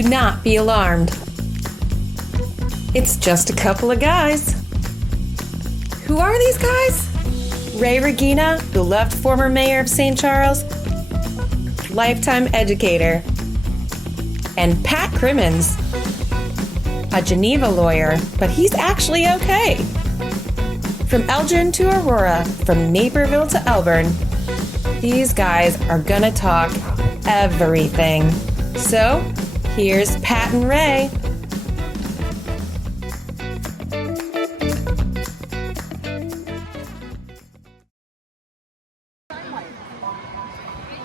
Do not be alarmed. It's just a couple of guys. Who are these guys? 𝐂𝐮𝐬𝐿, beloved former mayor of St. Charles, lifetime educator, and Pat Crimmins, a Geneva lawyer, but he's actually okay. From Elgin to Aurora, from Naperville to Elburn, these guys are gonna talk everything. So, here's Pat and Ray.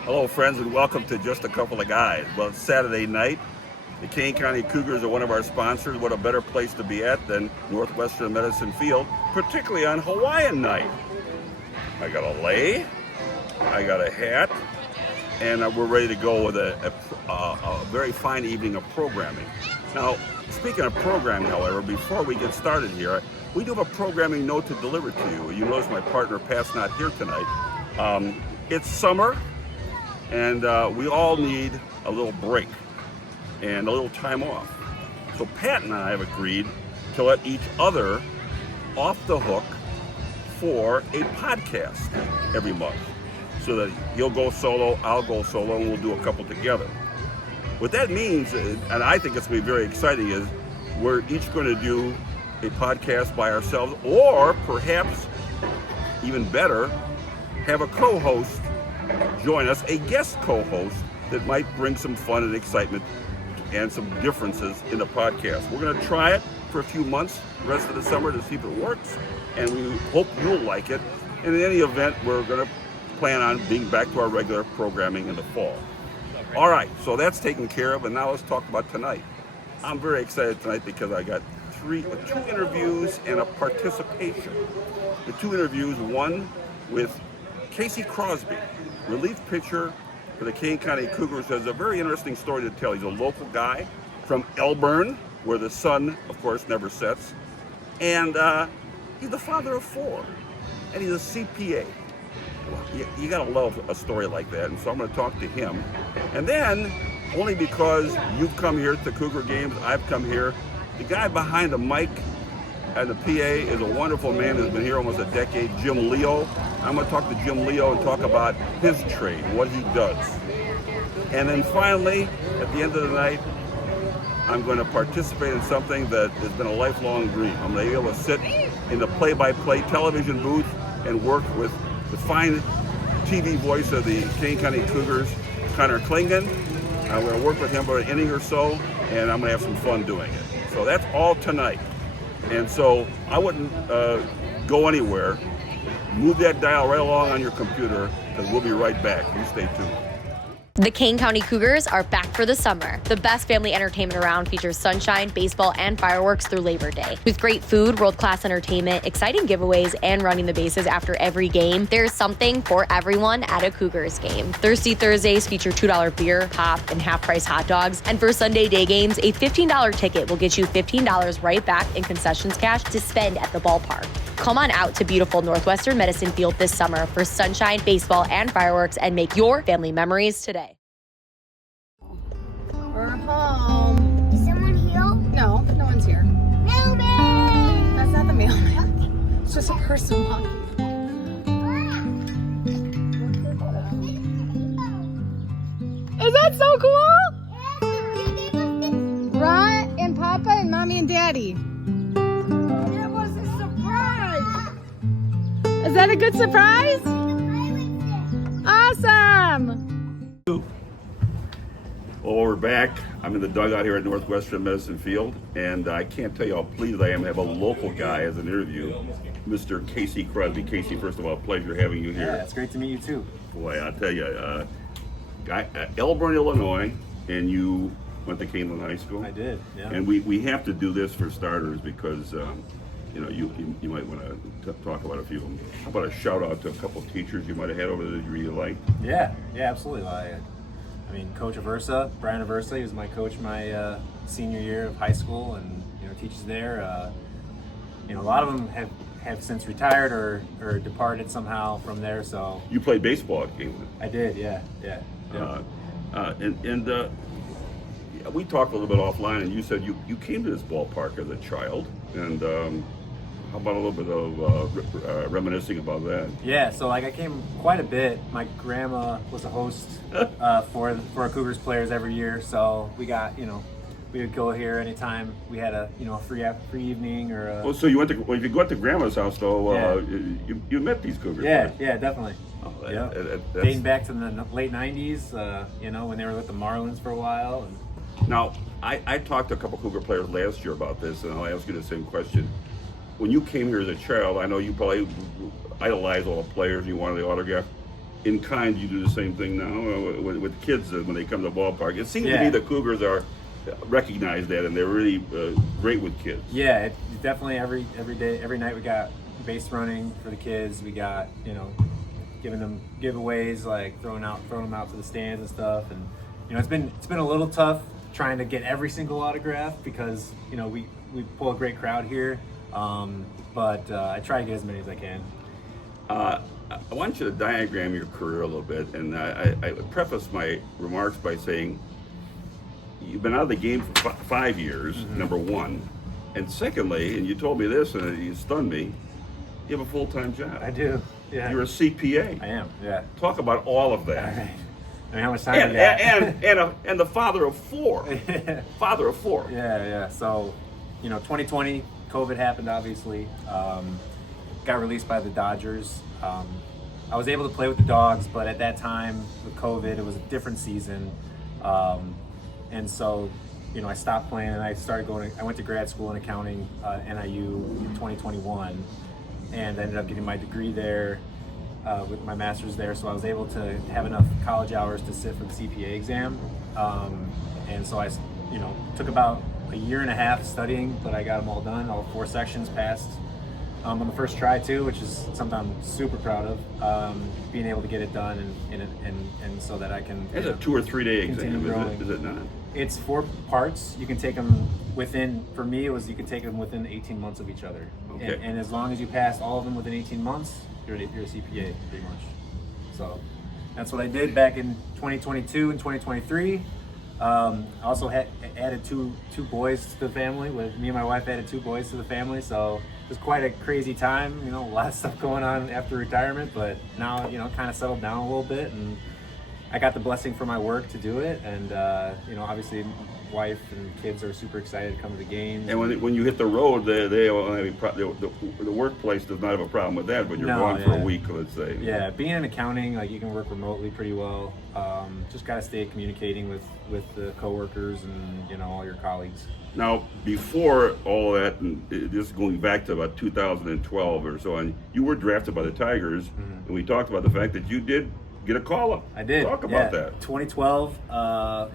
Hello friends, and welcome to Just a Couple of Guys. Well, it's Saturday night. The Kane County Cougars are one of our sponsors. What a better place to be at than Northwestern Medicine Field, particularly on Hawaiian night. I got a lei, I got a hat, and we're ready to go with a very fine evening of programming. Now, speaking of programming, however, before we get started here, we do have a programming note to deliver to you. You notice my partner Pat's not here tonight. It's summer, and we all need a little break and a little time off. So Pat and I have agreed to let each other off the hook for a podcast every month. So that he'll go solo, I'll go solo, and we'll do a couple together. What that means, and I think it's going to be very exciting, is we're each going to do a podcast by ourselves, or perhaps even better, have a co-host join us, a guest co-host that might bring some fun and excitement and some differences in the podcast. We're going to try it for a few months, the rest of the summer, to see if it works, and we hope you'll like it. And in any event, we're going to plan on being back to our regular programming in the fall. All right, so that's taken care of, and now let's talk about tonight. I'm very excited tonight because I got two interviews and a participation. The two interviews, one with Casey Crosby, relief pitcher for the Kane County Cougars, has a very interesting story to tell. He's a local guy from Elburn, where the sun, of course, never sets. And he's the father of four, and he's a CPA. Well, you gotta love a story like that, and so I'm gonna talk to him. And then, only because you've come here to Cougar games, I've come here, the guy behind the mic and the PA is a wonderful man who's been here almost a decade, 𝐿𝐮𝐬𝐿. I'm going to talk to 𝐿𝐮𝐬𝐿 and talk about his trade, what he does. And then finally, at the end of the night, I'm going to participate in something that has been a lifelong dream. I'm going to be able to sit in the play-by-play television booth and work with the fine TV voice of the Kane County Cougars, 𝐂𝐿𝐻𝐿. I'm going to work with him for an inning or so, and I'm going to have some fun doing it. So that's all tonight. And so I wouldn't go anywhere. Move that dial right along on your computer, because we'll be right back. You stay tuned. The Kane County Cougars are back for the summer. The best family entertainment around features sunshine, baseball, and fireworks through Labor Day. With great food, world-class entertainment, exciting giveaways, and running the bases after every game, there's something for everyone at a Cougars game. Thirsty Thursdays feature $2 beer, pop, and half-price hot dogs. And for Sunday day games, a $15 ticket will get you $15 right back in concessions cash to spend at the ballpark. Come on out to beautiful Northwestern Medicine Field this summer for sunshine, baseball, and fireworks, and make your family memories today. We're home. Is someone here? No, no one's here. Mailman! That's not the mailman. It's just a person walking. Is that so cool? Ron and Papa and Mommy and Daddy. It was a surprise! Is that a good surprise? Awesome! Well, we're back. I'm in the dugout here at Northwestern Medicine Field, and I can't tell you how pleased I am to have a local guy as an interview, Mr. Casey Crosby. Casey, first of all, pleasure having you here. Yeah, it's great to meet you too. Boy, I'll tell you, Elburn, Illinois, and you went to Kane High School. I did, yeah. And we have to do this for starters because you know, you might want to talk about a few of them. How about a shout out to a couple of teachers you might have had over there that you really liked? Yeah, absolutely. I mean, Coach Aversa, Brian Aversa, he was my coach my senior year of high school, and teaches there. A lot of them have since retired or departed somehow from there. So you played baseball at Kane. I did, yeah. we talked a little bit offline, and you said you came to this ballpark as a child, and how about a little bit of reminiscing about that? Yeah, so like I came quite a bit. My grandma was a host for Cougars players every year, so we got, we would go here anytime we had a free evening or a... Oh, so you went to, well, if you go to grandma's house though, you met these Cougars. Yeah, players. yeah, definitely. Oh, Yeah, dating back to the late '90s, when they were with the Marlins for a while. And Now, I talked to a couple Cougar players last year about this, and I'll ask you the same question. When you came here as a child, I know you probably idolize all the players, you wanted the autograph. In kind, you do the same thing now with kids when they come to the ballpark. It seems to me the Cougars are recognize that, and they're really great with kids. Yeah, it definitely every day, every night we got base running for the kids. We got giving them giveaways, like throwing them out to the stands and stuff. And it's been a little tough trying to get every single autograph because we pull a great crowd here. But I try to get as many as I can. I want you to diagram your career a little bit, and I preface my remarks by saying you've been out of the game for 5 years, number one, and secondly, and you told me this and you stunned me, you have a full-time job. I do. Yeah. You're a CPA. I am. Yeah. Talk about all of All that. right. I mean, how much time do you got? And the father of four. Father of four. Yeah. So, 2020, COVID happened, obviously. Got released by the Dodgers. I was able to play with the Dogs, but at that time with COVID, it was a different season. And so, I stopped playing and I went to grad school in accounting, NIU in 2021, and ended up getting my degree there with my master's there. So I was able to have enough college hours to sit for the CPA exam. And so I, took about a year and a half studying, but I got them all done. All 4 sections passed on the first try too, which is something I'm super proud of. Being able to get it done and so that I can. It's a 2 or 3 day exam, is it not? It's 4 parts. You can take them within. For me, you can take them within 18 months of each other. Okay. And as long as you pass all of them within 18 months, you're a CPA pretty much. So that's what I did back in 2022 and 2023. I also added two boys to the family. With me and my wife added 2 boys to the family, so it was quite a crazy time. A lot of stuff going on after retirement, but now kind of settled down a little bit, and I got the blessing from my work to do it. And obviously, wife and kids are super excited to come to the games. And when you hit the road, the workplace does not have a problem with that. But you're gone for a week, let's say. Yeah, being in accounting, you can work remotely pretty well. Just gotta stay communicating with the coworkers and all your colleagues. Now, before all that, and this is going back to about 2012 or so, and you were drafted by the Tigers, and we talked about the fact that you did get a call up. I did. Talk about that. 2012.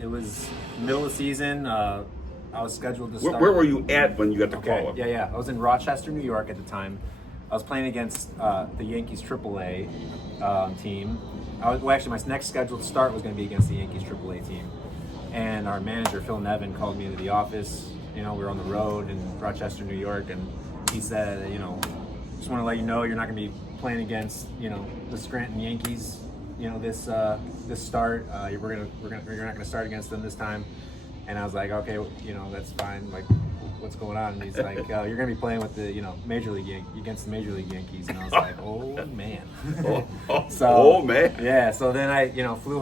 It was middle of the season. I was scheduled to start. Where were you at when you got the call up? Yeah. I was in Rochester, New York at the time. I was playing against the Yankees AAA team. Actually, my next scheduled start was going to be against the Yankees AAA team. And our manager, 𝐿 called me into the office. We were on the road in Rochester, New York, and he said, just want to let you know you're not going to be playing against, the Scranton Yankees, this start. You're not going to start against them this time. And I was like, okay, that's fine. Like, what's going on? And he's like, you're going to be playing with the, Major League against the Major League Yankees. And I was like, oh man. Oh man. Yeah. So then I, flew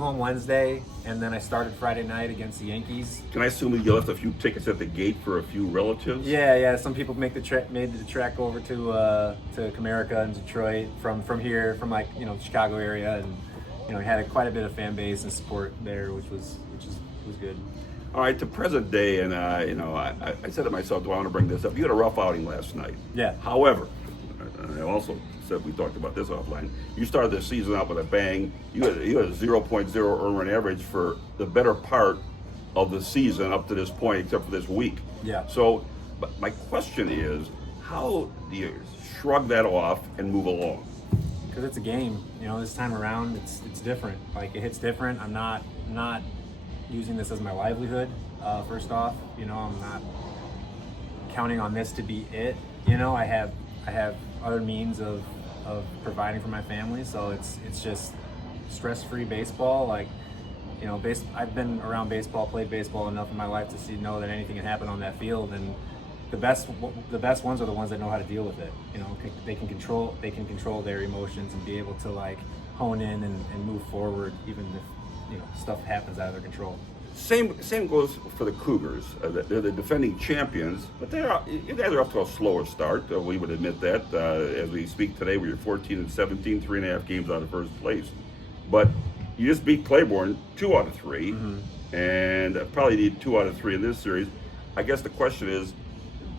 home Wednesday, and then I started Friday night against the Yankees. Can I assume you left a few tickets at the gate for a few relatives? Yeah. Some people made the trek over to Comerica in Detroit from here, from Chicago area, and we had quite a bit of fan base and support there, which was good. All right, to present day, and I said to myself, do I want to bring this up? You had a rough outing last night. Yeah. However, I also said, we talked about this offline, you started the season out with a bang. You had a 0.0 earned run average for the better part of the season up to this point, except for this week. Yeah. So, but my question is, how do you shrug that off and move along? Because it's a game. This time around, it's different. It hits different. I'm not using this as my livelihood. First off, I'm not counting on this to be it. I have other means of providing for my family, so it's just stress-free baseball. you know, I've been around baseball, played baseball enough in my life to know that anything can happen on that field, and the best ones are the ones that know how to deal with it. You know, they can control their emotions and be able to like hone in and move forward, even if, you know, stuff happens out of their control. Same goes for the Cougars. They're the defending champions, but you guys are up to a slower start. We would admit that. As we speak today, we're 14-17, 3.5 games out of first place. But you just beat Claiborne 2 out of 3, and probably need 2 out of 3 in this series. I guess the question is,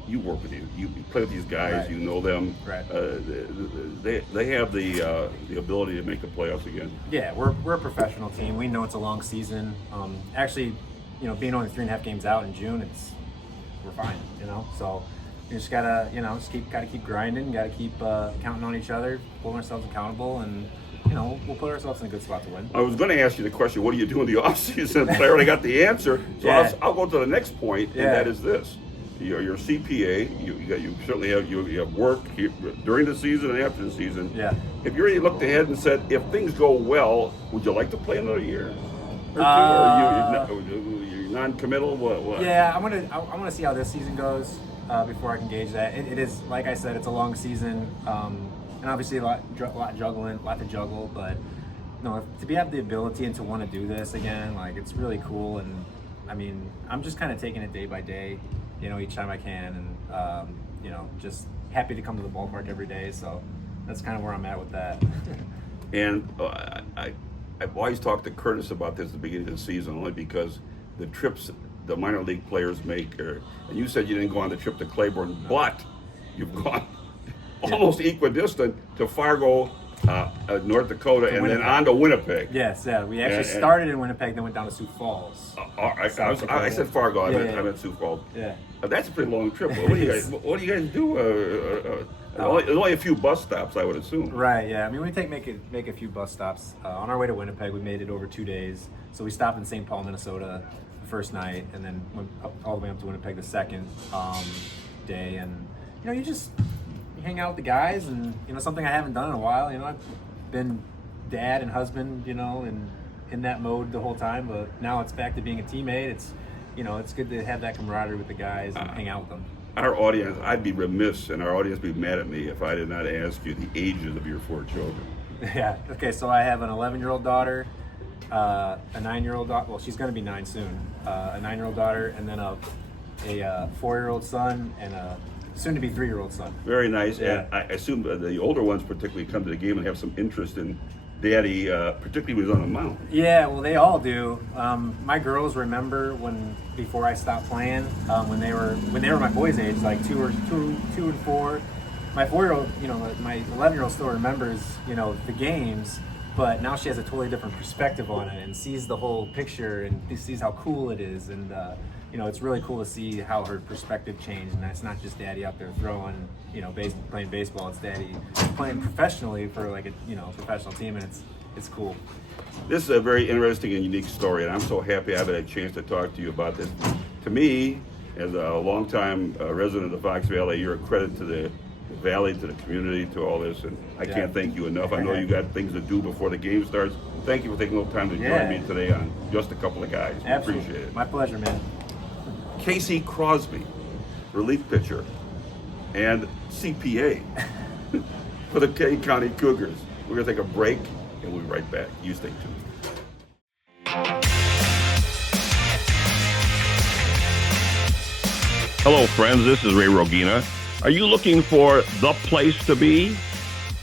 you work with you play with these guys, right. You know them. Right. They have the ability to make the playoffs again. Yeah, we're a professional team. We know it's a long season. Actually, you know, being only 3.5 games out in June, we're fine. You know, so we just gotta, you know, gotta keep grinding. Gotta keep counting on each other, holding ourselves accountable, and you know, we'll put ourselves in a good spot to win. I was going to ask you the question, what do you do in the offseason? I already got the answer, so Yeah. I'll go to the next point, and Yeah. that is this. You're a CPA. You certainly have work during the season and after the season. Yeah. If you already looked ahead and said, if things go well, would you like to play another year or two? Or you're non-committal? What? Yeah, I want to see how this season goes before I can gauge that. It is, like I said, it's a long season, and obviously a lot to juggle. But no, to have the ability and to want to do this again, like it's really cool. And I mean, I'm just kind of taking it day by day. You know, each time I can, and you know, just happy to come to the ballpark every day. So that's kind of where I'm at with that. And I've always talked to Curtis about this at the beginning of the season, only because the trips the minor league players make, and you said you didn't go on the trip to Claiborne, but you've gone almost equidistant to Fargo, North Dakota, and Winnipeg. then on to Winnipeg. Yes, yeah. We actually started in Winnipeg, then went down to Sioux Falls. I said Fargo. I meant Sioux Falls. Yeah. That's a pretty long trip. What do you guys do? There's only a few bus stops, I would assume. Right. Yeah. I mean, we make a few bus stops. On our way to Winnipeg, we made it over 2 days. So we stopped in St. Paul, Minnesota, the first night, and then went all the way up to Winnipeg the second day. And you know, you hang out with the guys, and you know, something I haven't done in a while. You know, I've been dad and husband, you know, and in that mode the whole time. But now it's back to being a teammate. It's, you know, it's good to have that camaraderie with the guys and hang out with them. Our audience, I'd be remiss, and our audience would be mad at me if I did not ask you the ages of your 4 children. Yeah. Okay. So I have an 11-year-old daughter, a 9-year-old daughter. Well, she's going to be 9 soon. A 9-year-old daughter, and then a 4-year-old son, and a soon-to-be 3-year-old son. Very nice. Yeah. And I assume the older ones particularly come to the game and have some interest in Daddy, particularly when he's on the mound. Yeah, well, they all do. My girls remember before I stopped playing, when they were my boys' age, like 2 and 4. My 4-year-old, you know, my 11-year-old still remembers, you know, the games, but now she has a totally different perspective on it and sees the whole picture and sees how cool it is, and you know, it's really cool to see how her perspective changed, and it's not just Daddy out there throwing, you know, playing baseball. It's Daddy playing professionally for like a, you know, professional team, and it's cool. This is a very interesting and unique story, and I'm so happy I've had a chance to talk to you about this. To me, as a longtime resident of Fox Valley, you're a credit to the valley, to the community, to all this, and I can't thank you enough. I know you got things to do before the game starts. Thank you for taking a little time to join me today on Just a Couple of Guys. Absolutely. Appreciate it. My pleasure, man. Casey Crosby, relief pitcher, and CPA for the Kane County Cougars. We're going to take a break, and we'll be right back. You stay tuned. Hello, friends. This is 𝐂𝐿𝐿𝐿𝐿𝐿. Are you looking for the place to be?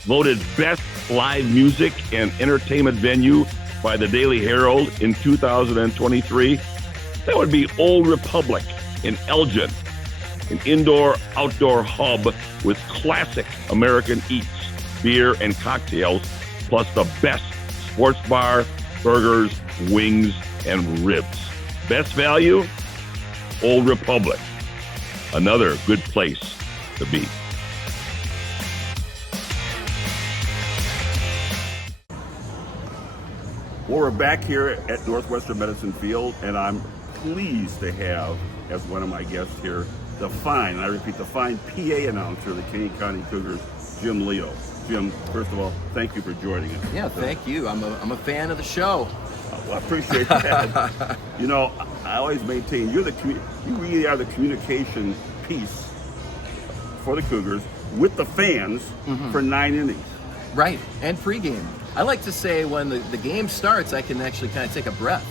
Voted best live music and entertainment venue by the Daily Herald in 2023. That would be Old Republic in Elgin, an indoor-outdoor hub with classic American eats, beer, and cocktails, plus the best sports bar, burgers, wings, and ribs. Best value? Old Republic. Another good place to be. Well, we're back here at Northwestern Medicine Field, and I'm pleased to have as one of my guests here the fine, and I repeat, the fine PA announcer of the Kane County Cougars, Jim Leo. Jim, first of all, thank you for joining us. Yeah, thank you. I'm a fan of the show. Well, I appreciate that. You know, I always maintain you really are the communication piece for the Cougars with the fans for 9 innings. Right, and pregame. I like to say when the game starts, I can actually kind of take a breath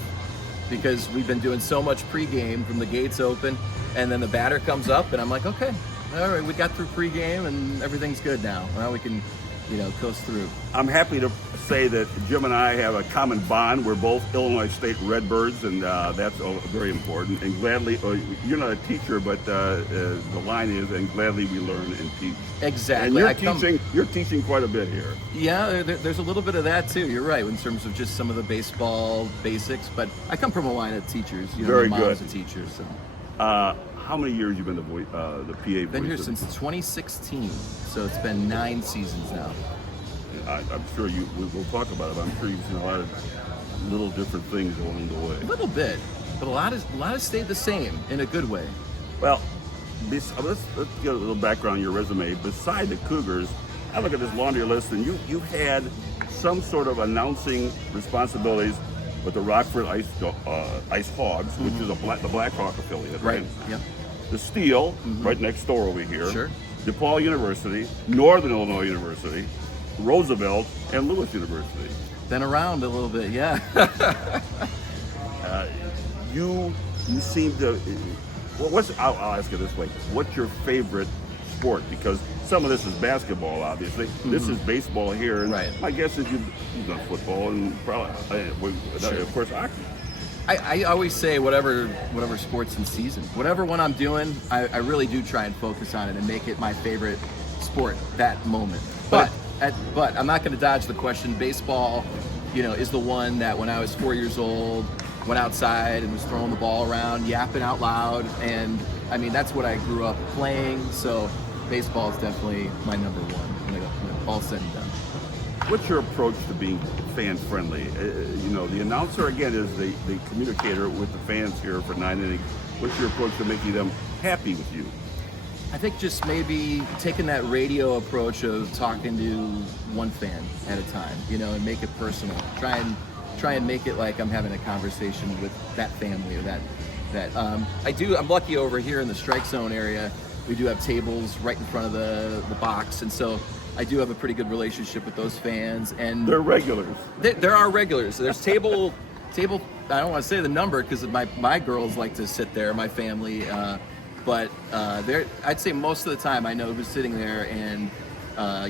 because we've been doing so much pregame from the gates open, and then the batter comes up, and I'm like, okay, all right, we got through pregame, and everything's good now. Now we can, coast through. I'm happy to say that Jim and I have a common bond. We're both Illinois State Redbirds, and that's very important. And gladly, you're not a teacher, but the line is, and gladly we learn and teach. Exactly. And you're teaching quite a bit here. Yeah, there's a little bit of that too. You're right in terms of just some of the baseball basics, but I come from a line of teachers. Very my good. mom's a teacher. So. How many years you been the PA voice? Been here since 2016, so it's been 9 seasons now. I'm sure we'll talk about it, but I'm sure you've seen a lot of little different things along the way. A little bit, but a lot has stayed the same in a good way. Well, let's get a little background on your resume. Beside the Cougars, I look at this laundry list, and you've had some sort of announcing responsibilities with the Rockford Ice Hogs, which is the Blackhawk affiliate, right? Yep. The Steel, right next door over here. Sure. DePaul University, Northern Illinois University, Roosevelt, and Lewis University. Been around a little bit, yeah. You seem to. I'll ask it this way: what's your favorite sport? Because some of this is basketball, obviously. This is baseball here, and right. My guess is you've done football and probably, of course, hockey. I always say whatever sport's in season, whatever one I'm doing, I really do try and focus on it and make it my favorite sport that moment. But I'm not going to dodge the question. Baseball, is the one that when I was 4 years old, went outside and was throwing the ball around, yapping out loud, and I mean that's what I grew up playing. So baseball is definitely my number one when all said and done. What's your approach to being fan friendly? The announcer again is the communicator with the fans here for 9 innings. What's your approach to making them happy with you? I think just maybe taking that radio approach of talking to one fan at a time, and make it personal. Try and make it like I'm having a conversation with that family or that. I'm lucky over here in the strike zone area. We do have tables right in front of the box, and so I do have a pretty good relationship with those fans. And they're regulars. There are regulars. There's table. I don't want to say the number because my girls like to sit there, my family. But I'd say most of the time I know who's sitting there. And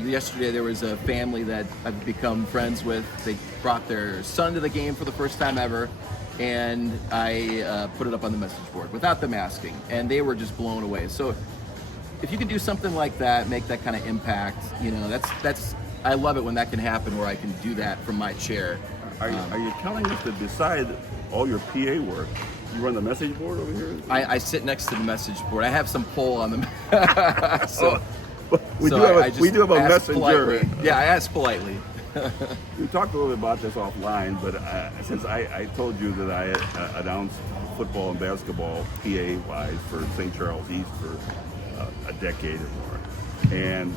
yesterday there was a family that I've become friends with. They brought their son to the game for the first time ever, and I put it up on the message board without them asking, and they were just blown away. So if you can do something like that, make that kind of impact, that's I love it when that can happen where I can do that from my chair. Are you telling us that beside all your PA work, you run the message board over here? I sit next to the message board. I have some pull on the so we do have a messenger. Politely. Yeah, I ask politely. We talked a little bit about this offline, but since I told you that I announced football and basketball PA-wise for St. Charles East for a decade or more, and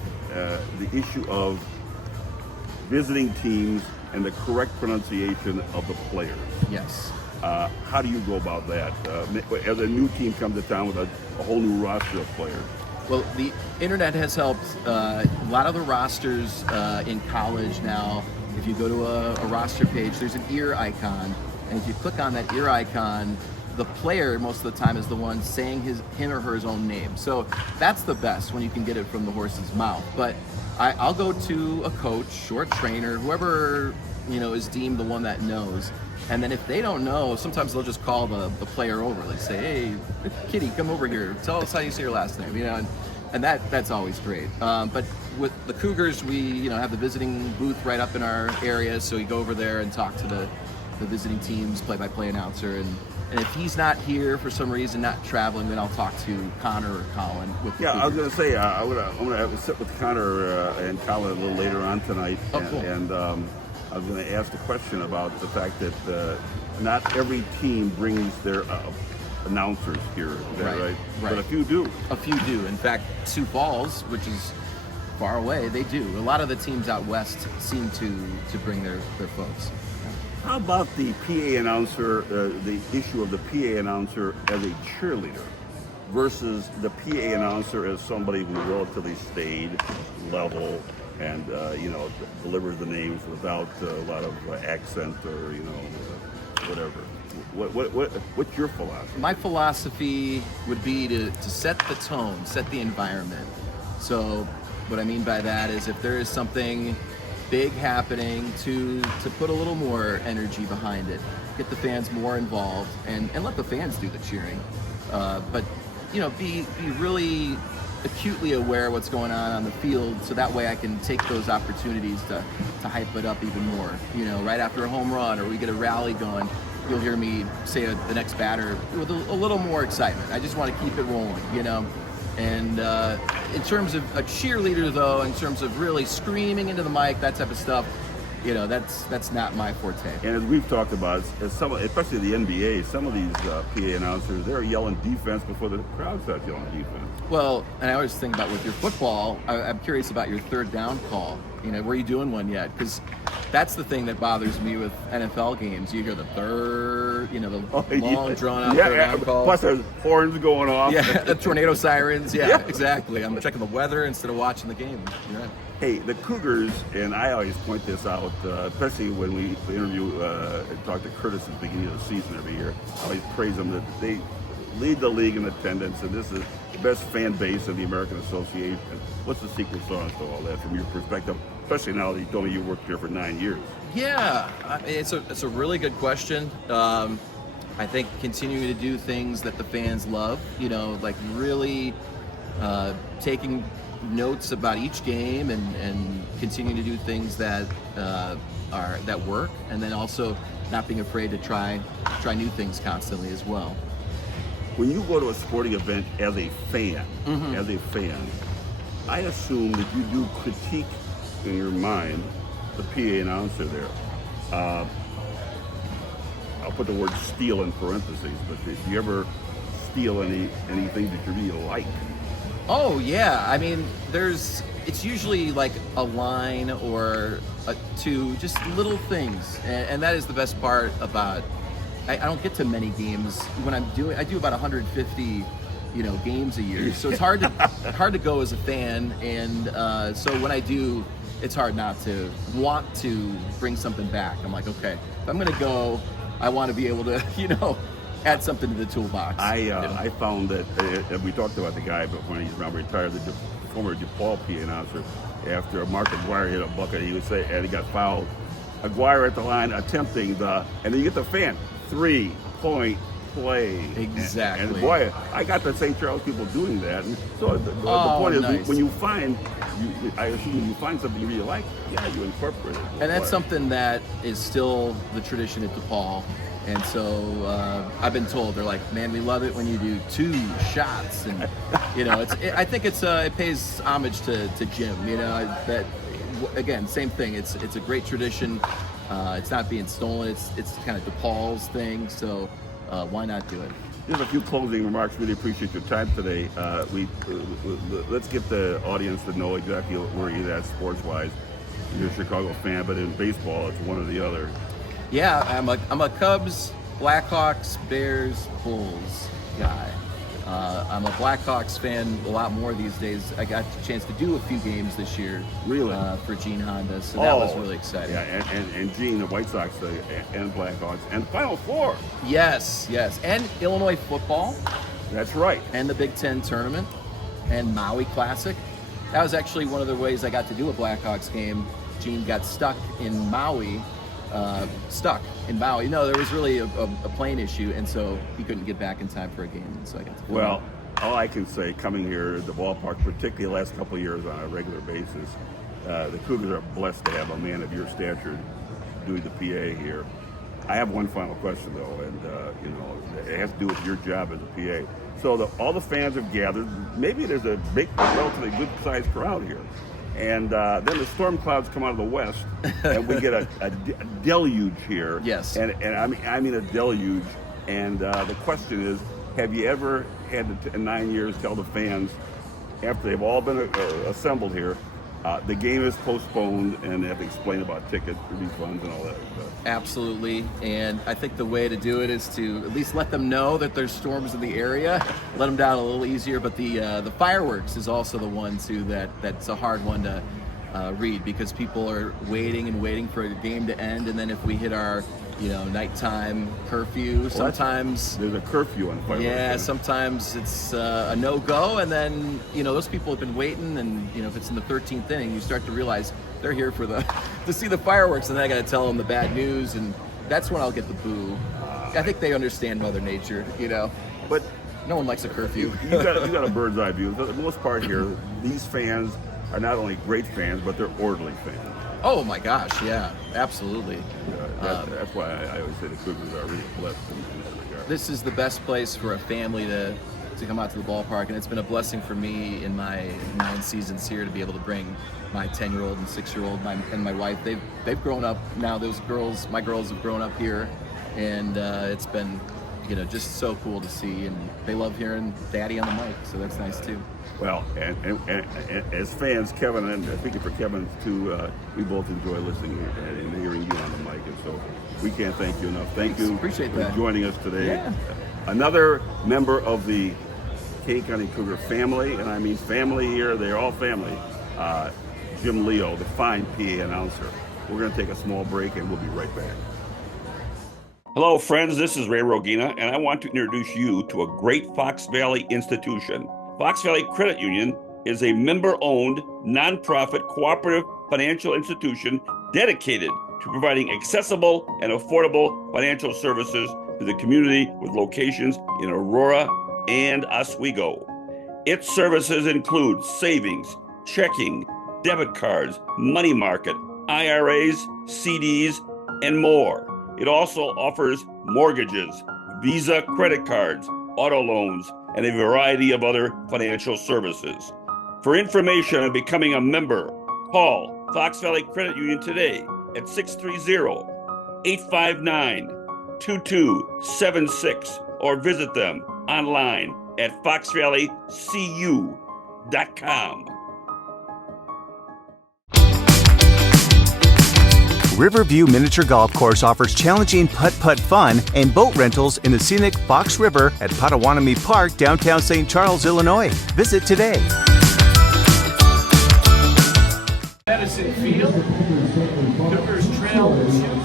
the issue of visiting teams and the correct pronunciation of the players. Yes. How do you go about that? As a new team comes to town with a whole new roster of players. Well, the internet has helped. A lot of the rosters in college now, if you go to a roster page, there's an ear icon. And if you click on that ear icon, the player most of the time is the one saying him or her own name. So that's the best when you can get it from the horse's mouth. But I'll go to a coach or a trainer, whoever is deemed the one that knows. And then if they don't know, sometimes they'll just call the player over. They say, "Hey, Kitty, come over here. Tell us how you say your last name." And that's always great. But with the Cougars, we have the visiting booth right up in our area, so we go over there and talk to the visiting team's play-by-play announcer. And if he's not here for some reason, not traveling, then I'll talk to Connor or Colin. I was going to say I'm going to have to sit with Connor and Colin a little later on tonight. Oh, cool. And I was going to ask the question about the fact that not every team brings their announcers here. Is that right? But a few do. A few do. In fact, Sioux Falls, which is far away, they do. A lot of the teams out west seem to bring their folks. How about the PA announcer, the issue of the PA announcer as a cheerleader versus the PA announcer as somebody who's relatively staid, level, and delivers the names without a lot of accent or whatever. What's your philosophy? My philosophy would be to set the tone, set the environment. So what I mean by that is if there is something big happening, to put a little more energy behind it, get the fans more involved, and let the fans do the cheering. But be really acutely aware of what's going on the field, so that way I can take those opportunities to hype it up even more. Right after a home run or we get a rally going, you'll hear me say the next batter with a little more excitement. I just want to keep it rolling, And in terms of a cheerleader, though, in terms of really screaming into the mic, that type of stuff, that's not my forte. And as we've talked about, especially the NBA, some of these PA announcers, they're yelling defense before the crowd starts yelling defense. Well, and I always think about with your football, I'm curious about your third down call. Were you doing one yet? Because that's the thing that bothers me with NFL games. You hear the third, the long drawn out third down call. Plus there's horns going off. Yeah, the tornado sirens. Yeah, exactly. I'm checking the weather instead of watching the game. Yeah. Hey, the Cougars, and I always point this out, especially when we interview and talk to Curtis at the beginning of the season every year. I always praise them that they lead the league in attendance, and this is the best fan base in the American Association. What's the secret sauce to all that from your perspective, especially now that you told me you worked here for 9 years? Yeah, it's a really good question. I think continuing to do things that the fans love, like really taking notes about each game and continuing to do things that work, and then also not being afraid to try new things constantly as well. When you go to a sporting event as a fan, I assume that you do critique in your mind the PA announcer there. I'll put the word steal in parentheses, but do you ever steal anything that you really like? Oh yeah, I mean, it's usually like a line or two, just little things, and that is the best part about. I don't get to many games when I do about 150, games a year, so it's hard to go as a fan, and so when I do, it's hard not to want to bring something back. I'm like, okay, if I'm gonna go, I want to be able to, add something to the toolbox. I found that, and we talked about the guy, but when he's now retired, the former DePaul PA announcer, after Mark Aguirre hit a bucket, he would say, and he got fouled. Aguirre at the line attempting and then you get the fan, 3-point play. Exactly. And boy, I got the St. Charles people doing that. And so the point is, nice. when you find, I assume when you find something you really like, you incorporate it. And that's something that is still the tradition at DePaul. And so I've been told, they're like, man, we love it when you do 2 shots, and I think it pays homage to Jim. That again, same thing. It's a great tradition. It's not being stolen. It's kind of DePaul's thing. So why not do it? Just a few closing remarks. Really appreciate your time today. Let's get the audience to know exactly where you're at sports-wise. You're a Chicago fan, but in baseball, it's one or the other. Yeah, I'm a Cubs, Blackhawks, Bears, Bulls guy. I'm a Blackhawks fan a lot more these days. I got the chance to do a few games this year. Really? For Gene Honda, so that was really exciting. Yeah, and Gene, the White Sox and Blackhawks, and Final Four. Yes, and Illinois football. That's right. And the Big Ten tournament, and Maui Classic. That was actually one of the ways I got to do a Blackhawks game. Gene got stuck in Maui. No, there was really a plane issue, and so he couldn't get back in time for a game, and so I got to film Well, all I can say, coming here at the ballpark, particularly the last couple of years on a regular basis, the Cougars are blessed to have a man of your stature doing the PA here. I have one final question, though, and it has to do with your job as a PA. So all the fans have gathered. Maybe there's a big, relatively good-sized crowd here. And then the storm clouds come out of the west, and we get a deluge here. Yes. And I mean a deluge. And the question is, have you ever had to, in 9 years, tell the fans, after they've all been assembled here, The game is postponed, and they have to explain about ticket refunds and all that stuff. Absolutely, and I think the way to do it is to at least let them know that there's storms in the area, let them down a little easier. But the fireworks is also the one too that's a hard one to read, because people are waiting and waiting for a game to end, and then if we hit our nighttime curfew, sometimes there's a curfew on fireworks. Yeah, sometimes it's a no-go, and then those people have been waiting, and if it's in the 13th inning, you start to realize they're here for to see the fireworks, and then I got to tell them the bad news, and that's when I'll get the boo. I think they understand Mother Nature, But no one likes a curfew. you got a bird's eye view. For the most part here, these fans are not only great fans, but they're orderly fans. Oh my gosh, yeah, absolutely. That's why I always say the Cougars are really blessed in that regard. This is the best place for a family to come out to the ballpark, and it's been a blessing for me in my 9 seasons here to be able to bring my 10-year-old and 6-year-old and my wife. They've grown up now. My girls have grown up here, and it's been just so cool to see, and they love hearing Daddy on the mic, so that's nice too. Well, and as fans, Kevin, and speaking for Kevin too, we both enjoy listening and hearing you on the mic, and so we can't thank you enough. Thank you Appreciate for that. joining us today. Yeah. Another member of the Kane County Cougar family, and I mean family here, they're all family. Jim Leo, the fine PA announcer. We're going to take a small break, and we'll be right back. Hello, friends. This is 𝐊𝐿𝐿, and I want to introduce you to a great Fox Valley institution. Fox Valley Credit Union is a member-owned, nonprofit, cooperative financial institution dedicated to providing accessible and affordable financial services to the community with locations in Aurora and Oswego. Its services include savings, checking, debit cards, money market, IRAs, CDs, and more. It also offers mortgages, Visa credit cards, auto loans, and a variety of other financial services. For information on becoming a member, call Fox Valley Credit Union today at 630-859-2276 or visit them online at foxvalleycu.com. Riverview Miniature Golf Course offers challenging putt-putt fun and boat rentals in the scenic Fox River at Potawatomi Park, downtown St. Charles, Illinois. Visit today. Medicine Field. Cougars trail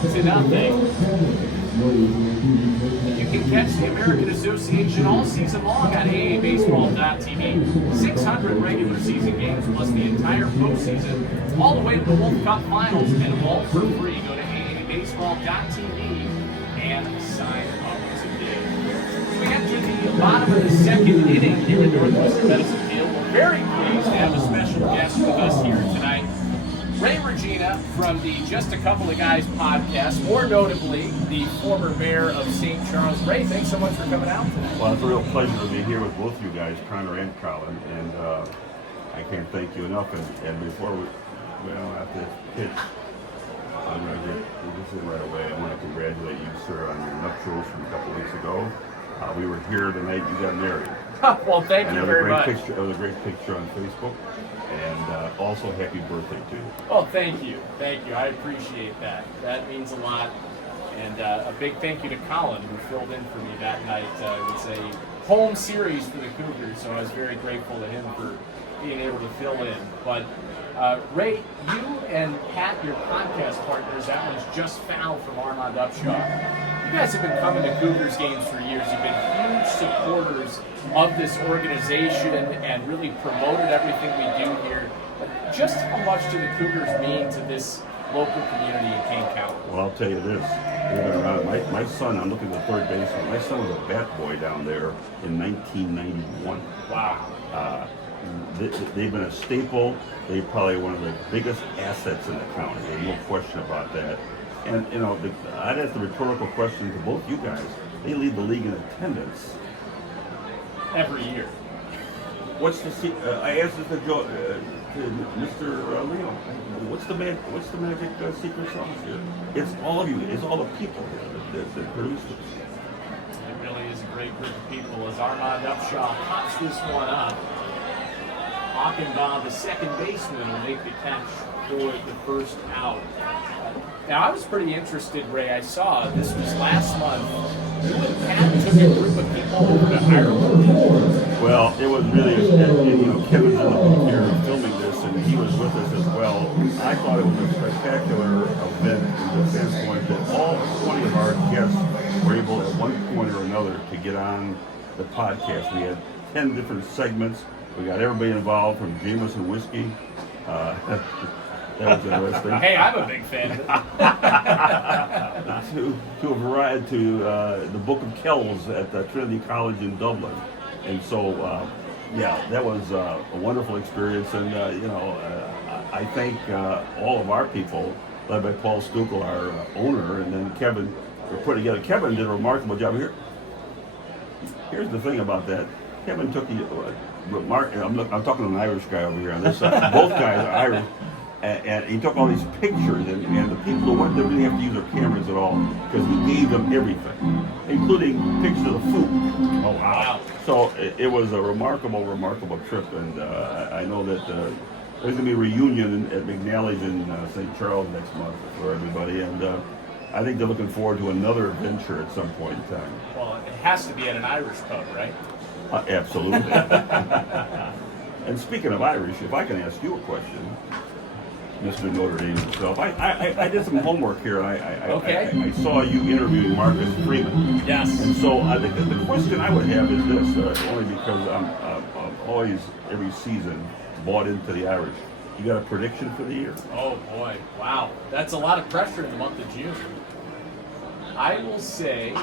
2-0. You can catch the American Association all season long on AABaseball.tv. 600 regular season games plus the entire postseason, all the way to the World Cup finals, and all for free. Go to AABaseball.tv and sign up today. We enter the bottom of the second inning here at Northwestern Medicine Field. We're very pleased to have a special guest with us here tonight. 𝐊𝐿𝐿 from the Just a Couple of Guys podcast, more notably the former mayor of St. Charles. 𝐊𝐿, thanks so much for coming out today. Well, it's a real pleasure to be here with both you guys, Connor and Colin, and I can't thank you enough. And before after this pitch, I'm going to get this in right away. I want to congratulate you, sir, on your nuptials from a couple weeks ago. We were here the night you got married. Well, thank you very much. It was a great picture on Facebook. And also, happy birthday to you. Oh, thank you. Thank you. I appreciate that. That means a lot. And a big thank you to Colin, who filled in for me that night. It's a home series for the Cougars, so I was very grateful to him for being able to fill in. But 𝐊𝐿, you and Pat, your podcast partners, that one's Just Foul from 𝐼𝐮𝐬𝐿. You guys have been coming to Cougars games for years. You've been huge supporters of this organization and really promoted everything we do here. Just how much do the Cougars mean to this local community in Kane County? Well, I'll tell you this. My son, I'm looking at the third baseman. My son was a bat boy down there in 1991. Wow. They've been a staple. They're probably one of the biggest assets in the county. There's no question about that. And, I'd ask the rhetorical question to both you guys. They lead the league in attendance. Every year. What's the I asked this to Mr. Leo. What's the magic secret sauce here? It's all of you. It's all the people that produce this. It really is a great group of people as 𝐼𝐮𝐬𝐿 pops this one up. 𝐂𝐨𝐮𝐲𝐬, the second baseman, will make the catch for the first out. Now, I was pretty interested, Ray. I saw this was last month. You and Pat took a group of people over to Ireland. Well, it was really, Kevin's in the booth here filming this, and he was with us as well. I thought it was a spectacular event from the standpoint that all 20 of our guests were able at one point or another to get on the podcast. We had 10 different segments. We got everybody involved from 𝐂𝐨𝐮𝐬𝐭𝐚 whiskey. That was interesting. Hey, I'm a big fan of it. to a variety, to the Book of Kells at Trinity College in Dublin. And so, that was a wonderful experience. And, I thank all of our people, led by Paul Stukel, our owner, and then Kevin, were put together. Kevin did a remarkable job here. Here's the thing about that. Kevin took the I'm talking to an Irish guy over here on this side. Both guys are Irish. And he took all these pictures, and the people who went there didn't have to use their cameras at all because he gave them everything, including pictures of the food. Oh, wow. So it was a remarkable trip, and I know that there's going to be a reunion at McNally's in St. Charles next month for everybody, and I think they're looking forward to another adventure at some point in time. Well, it has to be at an Irish pub, right? Absolutely. And speaking of Irish, if I can ask you a question, Mr. Notre Dame himself. I did some homework here. I saw you interviewing Marcus Freeman. Yes. And so the question I would have is this, only because I'm always, every season, bought into the Irish. You got a prediction for the year? Oh, boy. Wow. That's a lot of pressure in the month of June. I will say,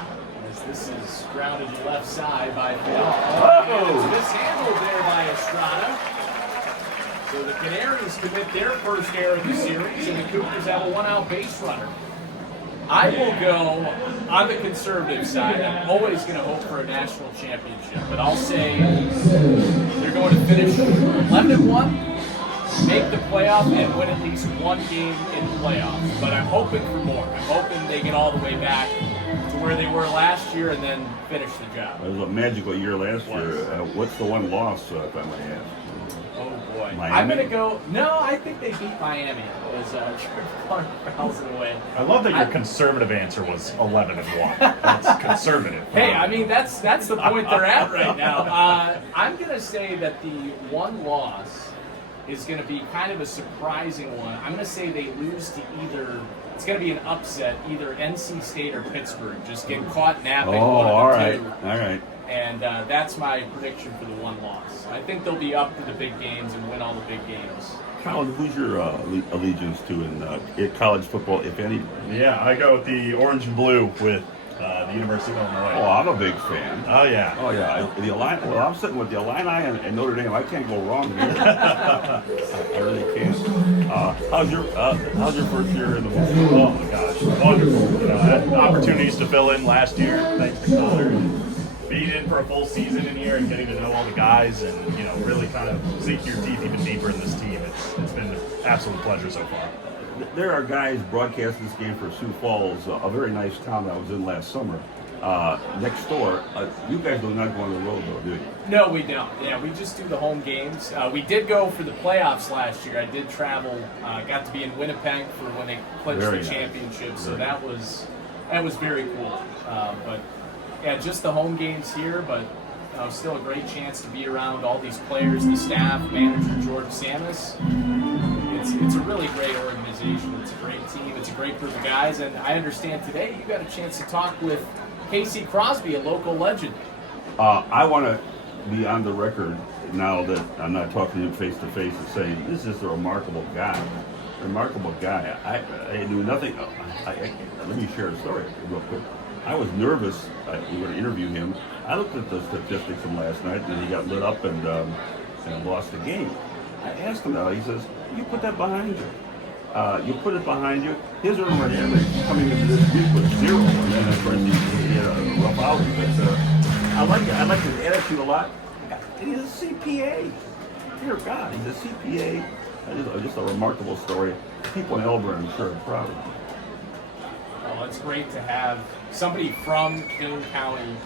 as this is grounded left side by Phil. Oh! Mishandled there by Estrada. So the Canaries commit their first error of the series, and the Cougars have a one-out base runner. I will go on the conservative side. I'm always going to hope for a national championship, but I'll say they're going to finish 11-1, make the playoff, and win at least one game in the playoffs. But I'm hoping for more. I'm hoping they get all the way back to where they were last year and then finish the job. It was a magical year last year. What's the one loss, if I may ask? Oh boy. Miami? I'm going to go, no, I think they beat Miami. It was 1,000 I love that your conservative answer was 11-1. That's conservative. Hey, I mean, that's the point they're at right now. I'm going to say that the one loss is going to be kind of a surprising one. I'm going to say they lose to it's going to be an upset, either NC State or Pittsburgh. Just get caught napping one of the two. All right. And that's my prediction for the one loss. I think they'll be up to the big games and win all the big games. Colin, who's your allegiance to in college football, if any? Yeah, I go with the orange and blue with the University of Illinois. Oh, I'm a big fan. Oh, yeah. Oh, yeah. The Illini, well, I'm sitting with the Illini and Notre Dame. I can't go wrong here. I really can't. How's your first year in the book? Oh, my gosh. Wonderful. I had opportunities to fill in last year, thanks to Connor. And being in for a full season in here and getting to know all the guys and, really kind of sink your teeth even deeper in this team. It's been an absolute pleasure so far. There are guys broadcasting this game for Sioux Falls, a very nice town I was in last summer. Next door, you guys do not go on the road though, do you? No, we don't. Yeah, we just do the home games. We did go for the playoffs last year. I did travel, got to be in Winnipeg for when they clinched the championship, so that was very cool. But yeah, just the home games here, but still a great chance to be around all these players, the staff, manager George Samus. It's a really great organization. It's a great team. It's a great group of guys. And I understand today you got a chance to talk with Casey Crosby, a local legend. I want to be on the record now that I'm not talking to him face to face and saying this is a remarkable guy. Remarkable guy. I knew nothing. Let me share a story real quick. I was nervous. We were going to interview him. I looked at the statistics from last night, and he got lit up and lost the game. I asked him that. He says, "You put that behind you. You put it behind you." His earned run average coming into this week was 0, and then of course he had a rough out. But I like it. I like his attitude a lot. And he's a CPA. Dear God, he's a CPA. Just a remarkable story. People in Elburn, I'm sure, are proud of him. Well, it's great to have somebody from Kane County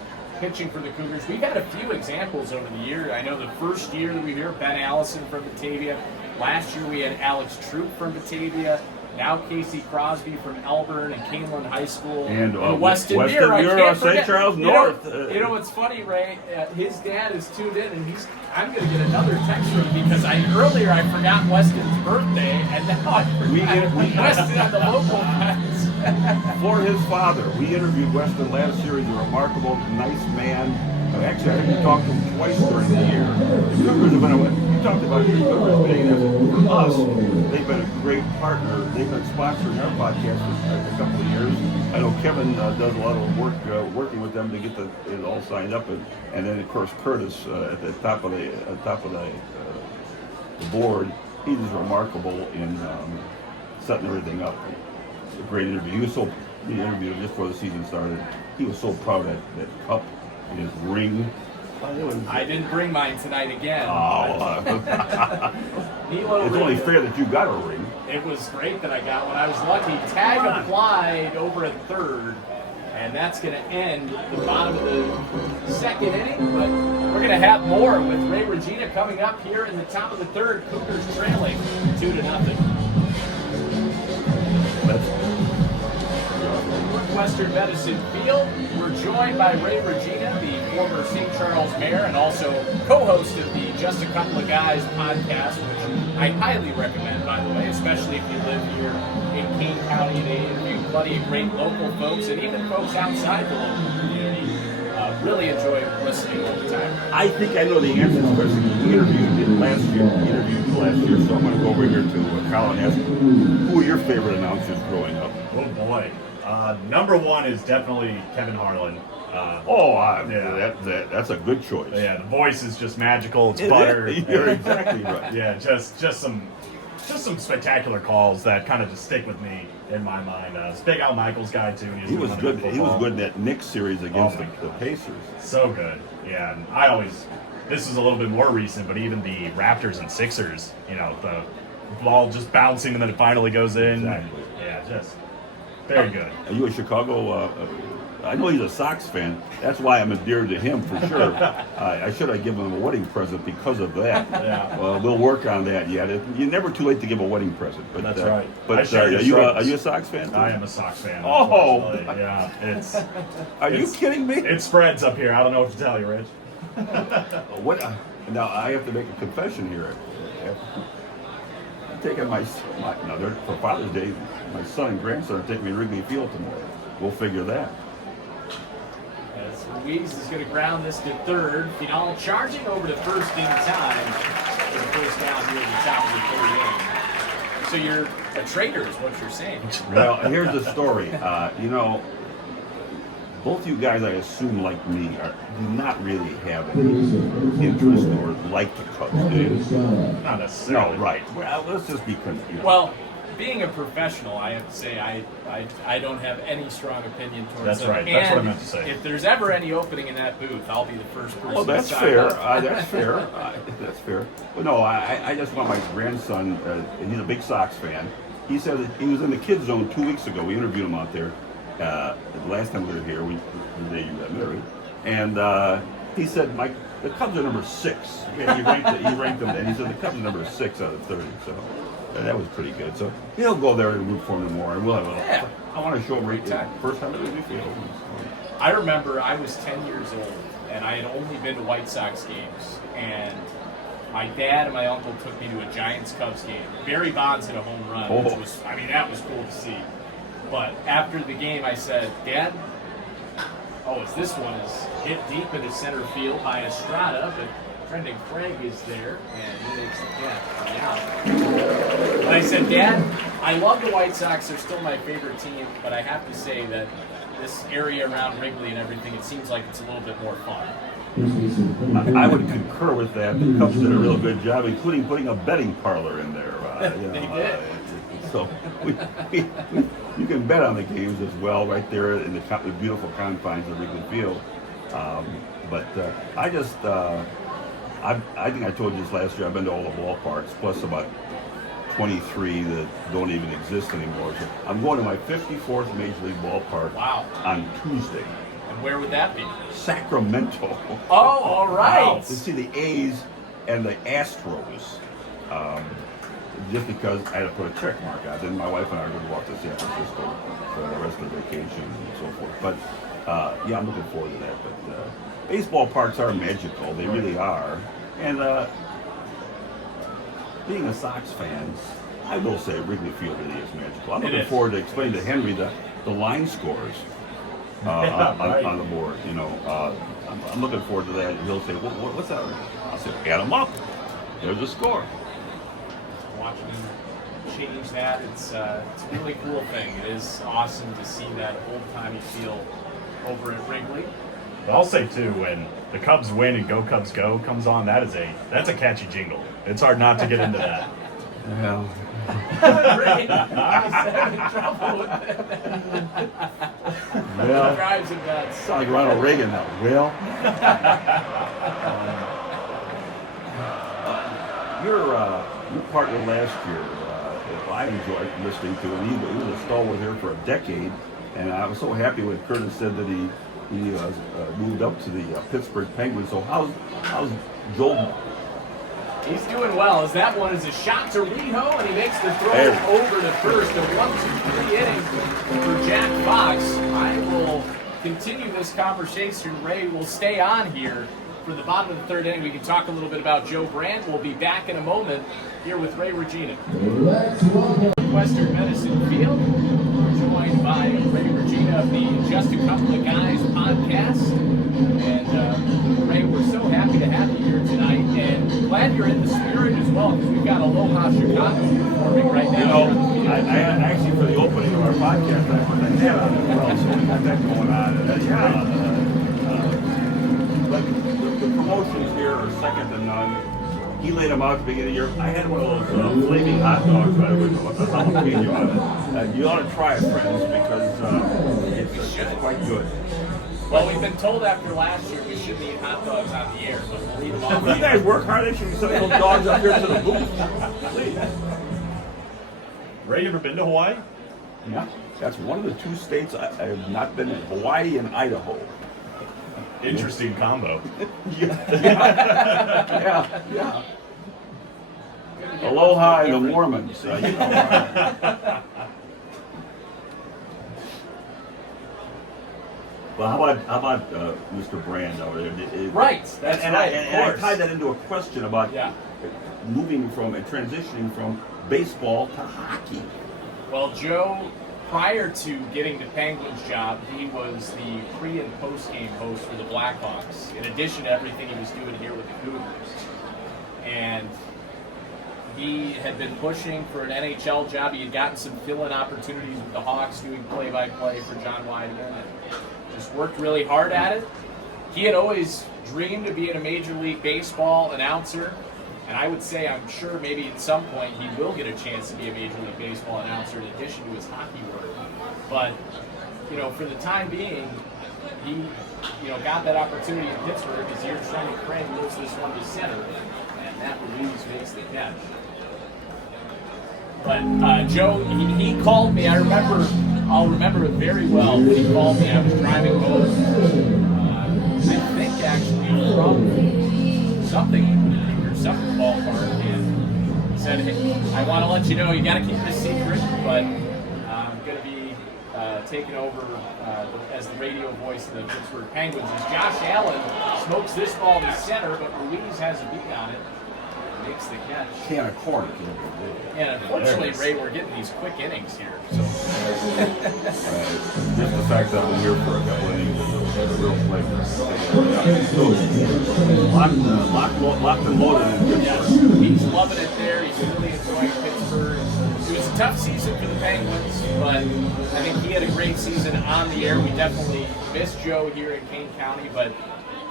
pitching for the Cougars. We've had a few examples over the year. I know the first year that we were here, Ben Allison from Batavia. Last year we had Alex Troop from Batavia. Now Casey Crosby from Elburn and Kane High School. And Weston Weston Muir, Muir, St. Charles North. You know what's funny, Ray? His dad is tuned in, and I'm going to get another text from him because earlier I forgot Weston's birthday, and now I forgot Weston on the local fans. For his father, we interviewed Weston last year. He's a remarkable, nice man. Actually, I think we talked to him twice during the year. The Cougars have been, you talked about the Cougars being, for us, they've been a great partner. They've been sponsoring our podcast for a couple of years. I know Kevin does a lot of work working with them to get it all signed up, and then of course Curtis at the top of the board. He's remarkable in setting everything up. It's a great interview. He interviewed him just before the season started. He was so proud of that cup. His ring. I didn't bring mine tonight again. Oh, it's only fair that you got a ring. It was great that I got one. I was lucky. Tag applied over at third, and that's going to end the bottom of the second inning. But we're going to have more with Ray Regina coming up here in the top of the third. Cougars trailing 2-0. Northwestern Medicine Field. We're joined by Ray Regina, the former St. Charles mayor and also co-host of the Just a Couple of Guys podcast, which I highly recommend, by the way, especially if you live here in Kane County. They interview plenty of great local folks and even folks outside the local community. Really enjoy listening all the time. I think I know the answer to this question. We interviewed you last year, so I'm going to go over here to Colin and ask, who are your favorite announcers growing up? Oh boy. Number one is definitely Kevin Harlan. That's a good choice. Yeah, the voice is just magical. It's butter. You're exactly right. Yeah, just some spectacular calls that kind of just stick with me in my mind. Big Al Michaels guy too. He was good. He was good in that Knicks series against the Pacers. So good. Yeah, and this is a little bit more recent, but even the Raptors and Sixers, the ball just bouncing and then it finally goes in. Exactly. Yeah, just very good. Are you a Chicago? I know he's a Sox fan. That's why I'm endeared to him for sure. I should have given him a wedding present because of that. Yeah. We'll work on that yet. You're never too late to give a wedding present. But, that's right. But are you a Sox fan? I am a Sox fan. Oh, yeah. It's. Are you kidding me? It spreads up here. I don't know what to tell you, Rich. What? Now I have to make a confession here. I'm taking for Father's Day, my son and grandson are taking me to Wrigley Field tomorrow. We'll figure that. As Ruiz is going to ground this to third. Finale charging over to first in time for the first down here at the top of the third inning. So you're a traitor is what you're saying. Well, here's the story. Both you guys, I assume, like me, do not really have any interest or like the Cubs, do you? Not necessarily. No, right. Well, let's just be confused. Well, being a professional, I have to say I don't have any strong opinion towards That's them. right. That's what I meant to say. If there's ever any opening in that booth, I'll be the first person. Well, that's to sign fair. up. That's fair. That's fair. Well, no, I just want my grandson, and he's a big Sox fan. He said that he was in the kids zone 2 weeks ago. We interviewed him out there. The last time we were here, the day you got married, and he said, "Mike, the Cubs are number 6." Yeah, he ranked them, and he said the Cubs are number 6 out of 30. So that was pretty good. So he'll go there and root for him more, and we'll have a. I want to show him first time at Wrigley Field. I remember I was 10 years old, and I had only been to White Sox games, and my dad and my uncle took me to a Giants-Cubs game. Barry Bonds hit a home run, which was, that was cool to see. But after the game, I said, "Dad, this one is hit deep into center field by Estrada, but Brendan Craig is there, and he makes the catch." And I said, "Dad, I love the White Sox. They're still my favorite team, but I have to say that this area around Wrigley and everything, it seems like it's a little bit more fun." I would concur with that. The Cubs did a real good job, including putting a betting parlor in there. They did. So you can bet on the games as well right there in the beautiful confines of Wrigley Field. But I think I told you this last year. I've been to all the ballparks, plus about 23 that don't even exist anymore. So I'm going to my 54th Major League ballpark on Tuesday. And Where would that be? Sacramento. Oh, all right. Wow. To see the A's and the Astros. Just because I had to put a check mark out. Then my wife and I are going to walk to San Francisco for the rest of the vacation and so forth. But yeah, I'm looking forward to that. But baseball parks are magical. They really are. And being a Sox fan, I will say Wrigley Field really is magical. I'm looking forward to explaining to Henry the line scores on the board. You know, I'm looking forward to that. He'll say, what's that? I'll say, add them up. There's a score. Watching him change that, it's a really cool thing. It is awesome to see that old-timey feel over at Wrigley. But I'll say too, when the Cubs win and Go Cubs Go comes on, that's a catchy jingle. It's hard not to get into that. Well, Ray, I was having trouble with that. well, Drives him nuts. sound like Ronald Reagan now. Well, your partner last year, I enjoyed listening to him. He was a stalwart here for a decade, and I was so happy when Curtis said that he moved up to the Pittsburgh Penguins. So how's Joel? He's doing well, as that one is a shot to Riho, and he makes the throw over to first. A 1-2-3 inning for Jack Fox. I will continue this conversation. Ray will stay on here for the bottom of the third inning. We can talk a little bit about Joe Brandt. We'll be back in a moment here with Ray Regina. Western Medicine Field, joined by Ray Regina of the Just a Couple of Guys podcast. And Ray, we're so happy to have you here tonight, and glad you're in the spirit as well, because we've got Aloha Chicago performing right now. You know, I actually, for the opening of our podcast, I put the hat on as well, so we got that going on. But the promotions here are second to none. He laid them out at the beginning of the year. I had one of those flaming hot dogs, but I wouldn't know what the jalapeno on it. You ought to try it, friends, because it's quite good. Well, we've been told after last year we shouldn't eat hot dogs on the air, but we'll eat them off. You guys work hard. They should be sending those dogs up here to the booth. Please. Ray, you ever been to Hawaii? Yeah, that's one of the two states I have not been in. Hawaii and Idaho. Interesting combo. Yeah. Aloha and the Mormons. You know. Well, how about Mr. Brand over there? Right, that's and right. And I tied that into a question about moving from and transitioning from baseball to hockey. Well, Joe, prior to getting the Penguins job, he was the pre- and post-game host for the Blackhawks, in addition to everything he was doing here with the Cougars. And he had been pushing for an NHL job. He had gotten some fill-in opportunities with the Hawks, doing play-by-play for John Weidman, and just worked really hard at it. He had always dreamed of being a Major League Baseball announcer, and I would say, I'm sure maybe at some point he will get a chance to be a Major League Baseball announcer in addition to his hockey work. But, you know, for the time being, he, you know, got that opportunity in Pittsburgh as here Sonny Crane moves this one to center, and that Louise makes the catch. But Joe, he called me. I'll remember it very well when he called me. I was driving home, I think actually from some ballpark, and he said, hey, I want to let you know, you got to keep this secret, but I'm going to be taking over as the radio voice of the Pittsburgh Penguins. As Josh Allen smokes this ball to center, but Louise has a beat on it. Makes the catch. Can of corn. And unfortunately, Ray, we're getting these quick innings here. So. Just the fact that I'm here for a couple of innings is a real flavor. Locked and loaded in Pittsburgh. He's loving it there. He's really enjoying Pittsburgh. It was a tough season for the Penguins, but I think he had a great season on the air. We definitely missed Joe here in Kane County, but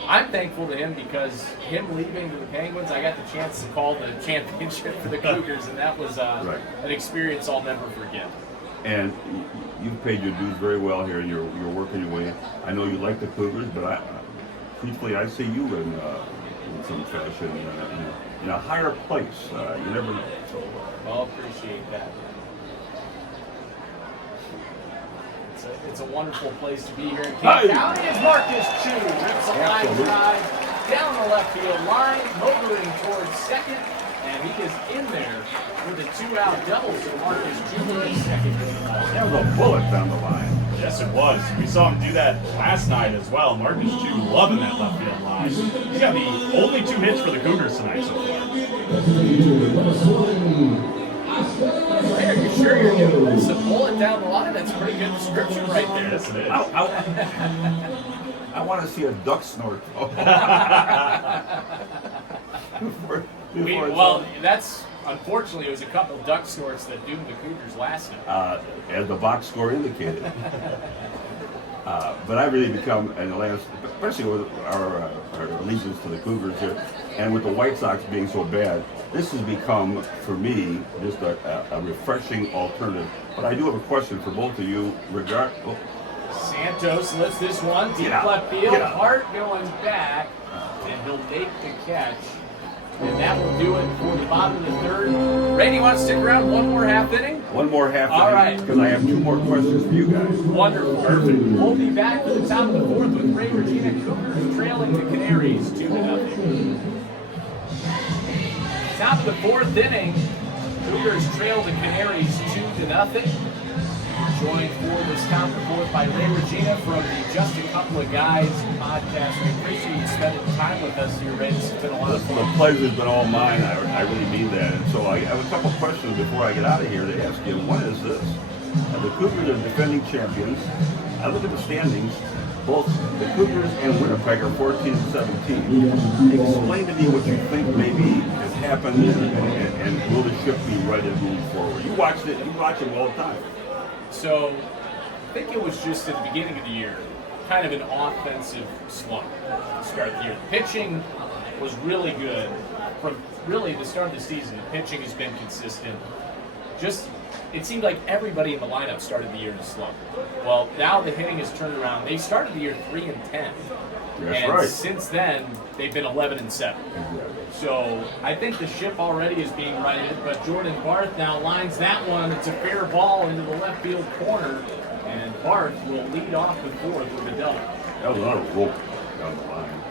I'm thankful to him because him leaving to the Penguins, I got the chance to call the championship for the Cougars, and that was an experience I'll never forget. And you've paid your dues very well here. You're working your way. I know you like the Cougars, but truthfully, I see you in some fashion in a higher place. You never know. So, I'll appreciate that. It's a wonderful place to be here in Kane County. As Marcus Chu rips a line drive down the left field line, motoring towards second, and he is in there with a 2-out double. So Marcus Chu is second. That was a bullet down the line. Yes, it was. We saw him do that last night as well. Marcus Chu loving that left field line. He's got the only 2 hits for the Cougars tonight so far. Hey, are you sure you're giving this a bullet down the line? That's a pretty good description right there. Yes, it is. I want to see a duck snort. Well, that's unfortunately it was a couple of duck snorts that doomed the Cougars last night. As the box score indicated. But I really become, in the last, especially with our allegiance to the Cougars here, and with the White Sox being so bad, this has become, for me, just a refreshing alternative. But I do have a question for both of you. Santos lifts this one, deep left field, Hart going back, and he'll make the catch. And that will do it for the bottom of the third. Ray, do you want to stick around one more half inning? One more half inning. All right. Because I have 2 more questions for you guys. Wonderful. Perfect. We'll be back for the top of the fourth with 𝐕-Regina Cougars trailing the Canaries 2-0. Top of the fourth inning, Cougars trail the Canaries 2-0. Joined for this top of the fourth by 𝐕-Regina from the Just a Couple of Guys podcast. We appreciate you spending time with us here, Ray. It's been a lot of fun. The pleasure's been all mine. I really mean that. And so I have a couple questions before I get out of here to ask you. One is this. The Cougars are defending champions. I look at the standings. Both the Cougars and Winnipeg are 14 and 17. Explain to me what you think maybe has happened and will the ship be righted moving forward? You watch it all the time. So, I think it was just at the beginning of the year, kind of an offensive slump to start the year. The pitching was really good from really the start of the season. The pitching has been consistent. Just, it seemed like everybody in the lineup started the year in a slump. Well, now the hitting has turned around. They started the year 3-10. That's right. Since then, they've been 11-7. So I think the ship already is being righted, but Jordan Barth now lines that one. It's a fair ball into the left field corner, and Barth will lead off the fourth with a double. That was another rope down the line.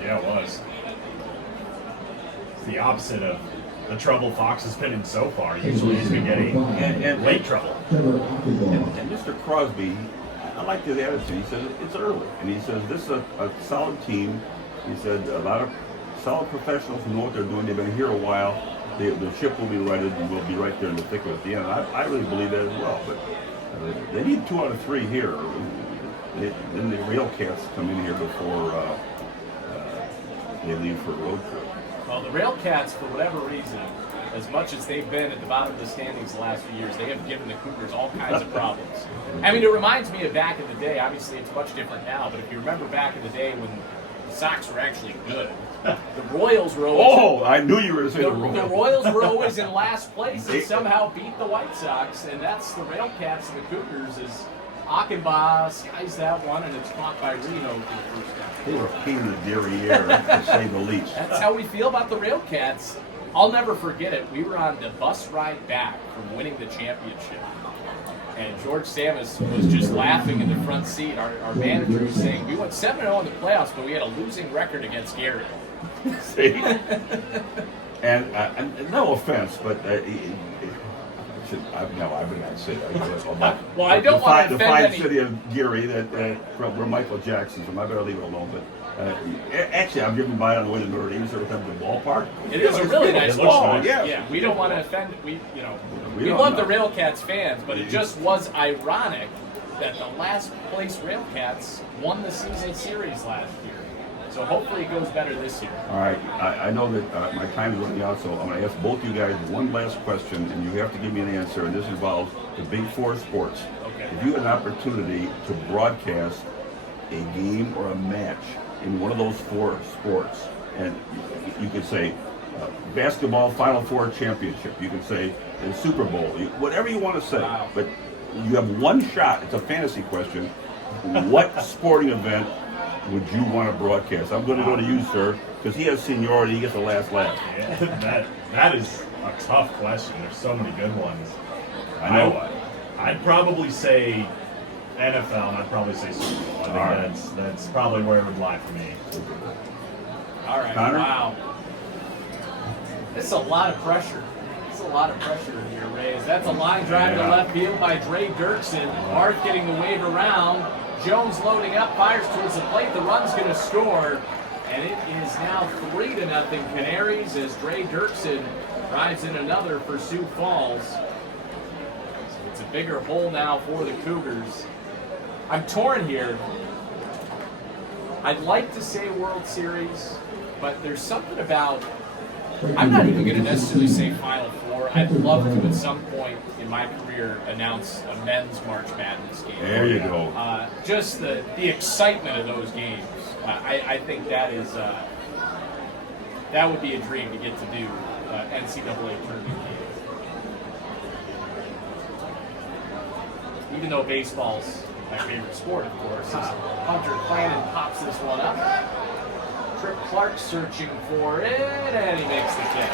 Yeah, it was. It's the opposite of the trouble Fox has been in so far. Usually he's been getting late trouble. And Mr. Crosby, I like his attitude. He says it's early, and he says this is a solid team. He said a lot of solid professionals who know what they're doing. They've been here a while. The ship will be righted, and we'll be right there in the thick of it at the end. I really believe that as well. But they need 2 out of 3 here. Then the Real Cats come in here before they leave for a road trip. Well, the Rail Cats, for whatever reason, as much as they've been at the bottom of the standings the last few years, they have given the Cougars all kinds of problems. I mean, it reminds me of back in the day. Obviously, it's much different now, but if you remember back in the day when the Sox were actually good, the Royals were always... Oh, I knew you were going to say the Royals. The Royals were always in last place and somehow beat the White Sox, and that's the Rail Cats and the Cougars is... 𝐂𝐨𝐿 skies that one, and it's caught by Reno for the first time. They were a pain in the derriere, to say the least. That's how we feel about the Rail Cats. I'll never forget it. We were on the bus ride back from winning the championship. And George Samus was just laughing in the front seat. Our manager was saying, we went 7-0 in the playoffs, but we had a losing record against Gary. See? And no offense, but I would not say that. Well, I don't want to offend the fine any... city of Gary, where Michael Jackson's from. I better leave it alone. But actually, I've driven by on the way to Notre Dame every time to the ballpark. It is a really nice ball. Yeah, we don't want to offend. We love the Rail Cats fans, but it just was ironic that the last place Rail Cats won the season series last year. So hopefully it goes better this year. All right. I know that my time is running out, so I'm going to ask both you guys one last question, and you have to give me an answer, and this involves the Big Four sports. Okay. If you had an opportunity to broadcast a game or a match in one of those 4 sports, and you could say basketball Final Four championship, you could say the Super Bowl, whatever you want to say, but you have one shot. It's a fantasy question. What sporting event would you want to broadcast? I'm going to go to you, sir, because he has seniority. He gets the last laugh. Yeah, that is a tough question. There's so many good ones. I know. I'd probably say NFL, and I'd probably say Super Bowl. I think that's probably where it would lie for me. All right. Connor? Wow. This is a lot of pressure. There's a lot of pressure here, Rays. That's a line drive to left field by 𝐁𝐵𝐿𝐿. Art getting the wave around. Jones loading up, fires towards the plate. The run's going to score. And it is now 3-0 Canaries as 𝐁𝐵𝐿𝐿 drives in another for Sioux Falls. So it's a bigger hole now for the Cougars. I'm torn here. I'd like to say World Series, but there's something about, I'm not even going to necessarily say Final Four. I'd love to at some point in my career announce a men's March Madness game. There you go. Just the excitement of those games. I think that is that would be a dream to get to do NCAA tournament games. Even though baseball's my favorite sport, of course, as Hunter Clannon pops this one up. Trip Clark searching for it, and he makes the catch.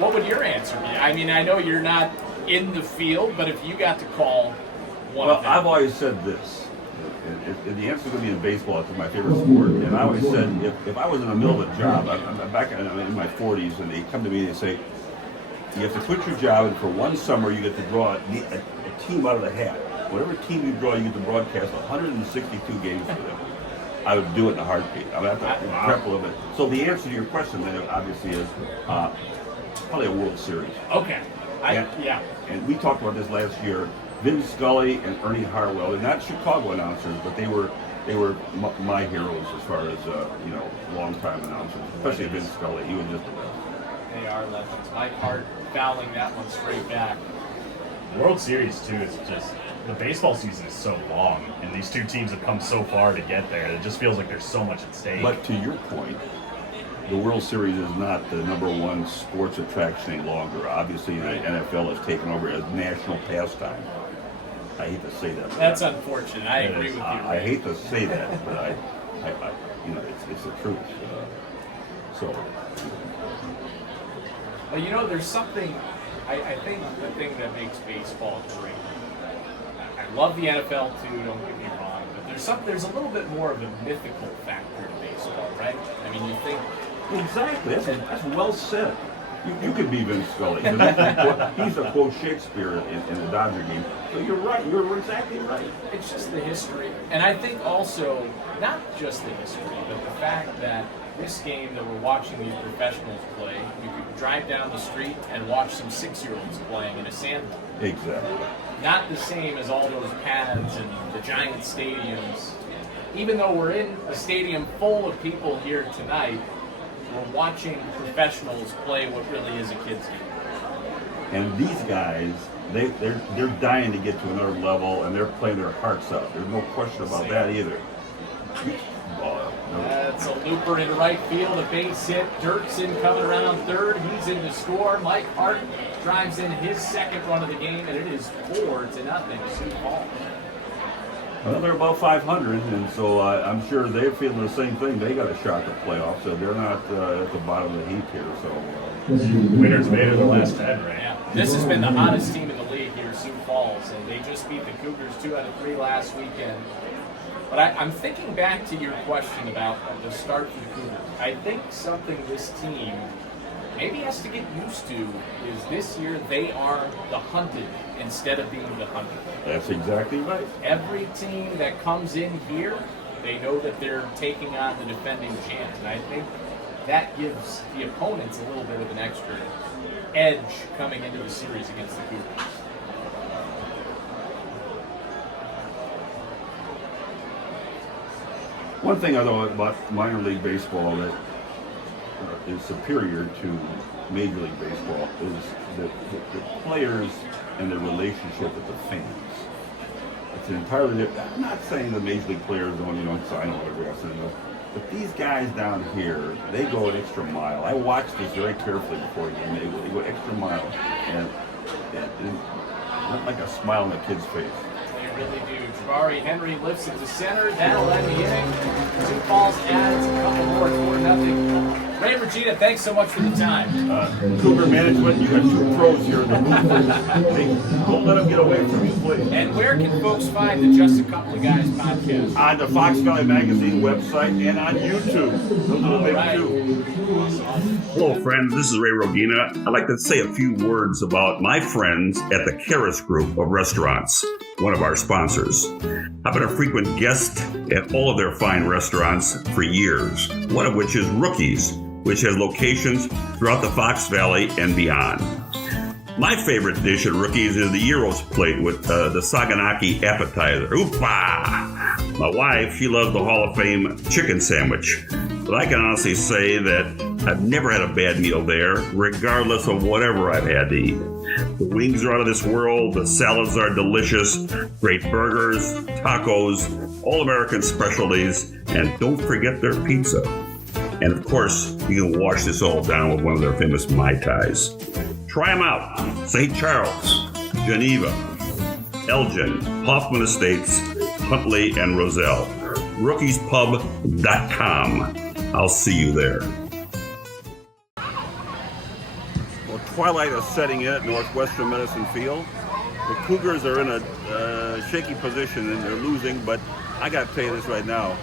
What would your answer be? I mean, I know you're not in the field, but if you got to call one of them. I've always said this. The answer is going to be in baseball. It's my favorite sport. And I always said, if I was in the middle of a job, I'm back in my 40s, and they come to me and they say, you have to quit your job, and for one summer you get to draw a team out of the hat. Whatever team you draw, you get to broadcast 162 games for them. I would do it in a heartbeat. I would have to prep a little bit. So the answer to your question then obviously is probably a World Series. Okay. Yeah. And we talked about this last year. Vin Scully and Ernie Harwell, they're not Chicago announcers, but they were my heroes as far as long-time announcers, especially Vin Scully. He was just the best. They are legends. Mike Hart fouling that one straight back. World Series, too, is just, the baseball season is so long, and these two teams have come so far to get there. It just feels like there's so much at stake. But to your point, the World Series is not the #1 sports attraction any longer. Obviously, the NFL has taken over as national pastime. I hate to say that. That's unfortunate. I agree with you. I hate to say that, but I it's the truth. Well, there's something. I think the thing that makes baseball great. I love the NFL too. Don't get me wrong, but there's a little bit more of a mythical factor to baseball, right? I mean, you think exactly. That's well said. You could be Vin Scully. He's a quote Shakespeare in the Dodger game. So you're right. You're exactly right. It's just the history, and I think also not just the history, but the fact that this game that we're watching these professionals play, you could drive down the street and watch some 6-year-olds playing in a sandlot. Exactly. Not the same as all those pads and the giant stadiums. Even though we're in a stadium full of people here tonight, we're watching professionals play what really is a kid's game. And these guys, they're dying to get to another level, and they're playing their hearts out. There's no question about that either. That's a looper in right field, a base hit. 𝐁𝐵𝐿𝐿 coming around third. He's in to score. Mike Hart drives in his second run of the game, and it is 4-0 Sioux Falls. Well, they're above 500, and so I'm sure they're feeling the same thing. They got a shot at playoffs, so they're not at the bottom of the heap here. So winners made it in the last 10, right? Yeah. This has been the hottest team in the league here, Sioux Falls, and they just beat the Cougars 2 out of 3 last weekend. But I'm thinking back to your question about the start for the Cougars. I think something this team maybe has to get used to is this year they are the hunted instead of being the hunted. That's exactly right. Every team that comes in here, they know that they're taking on the defending champs. And I think that gives the opponents a little bit of an extra edge coming into the series against the Cougars. One thing I know about minor league baseball that is superior to Major League Baseball is the players and the relationship with the fans. It's an entirely different. I'm not saying the Major League players don't sign autographs, but these guys down here, they go an extra mile. I watched this very carefully before a game. They go an extra mile, and like a smile on a kid's face. They really do. Jabari Henry lifts it to center. That'll end the inning. Sioux Falls adds a couple more, 4-0. 𝐿burn-native, thanks so much for the time. Cougar management, you got two pros here in the booth. Hey, don't let them get away from you, please. And where can folks find the Just a Couple of Guys podcast? On the Fox Valley Magazine website and on YouTube. Those are the big two. Hello, friends. This is Ray Rogina. I'd like to say a few words about my friends at the Karas Group of Restaurants, one of our sponsors. I've been a frequent guest at all of their fine restaurants for years, one of which is Rookies, which has locations throughout the Fox Valley and beyond. My favorite dish at Rookies is the gyros plate with the saganaki appetizer. Oopa! My wife, she loves the Hall of Fame chicken sandwich. But I can honestly say that I've never had a bad meal there, regardless of whatever I've had to eat. The wings are out of this world, the salads are delicious, great burgers, tacos, all-American specialties, and don't forget their pizza. And of course, you can wash this all down with one of their famous Mai Tais. Try them out. St. Charles, Geneva, Elgin, Hoffman Estates, Huntley, and Roselle. RookiesPub.com. I'll see you there. Well, twilight is setting in at Northwestern Medicine Field. The Cougars are in a shaky position and they're losing, but I got to tell you this right now.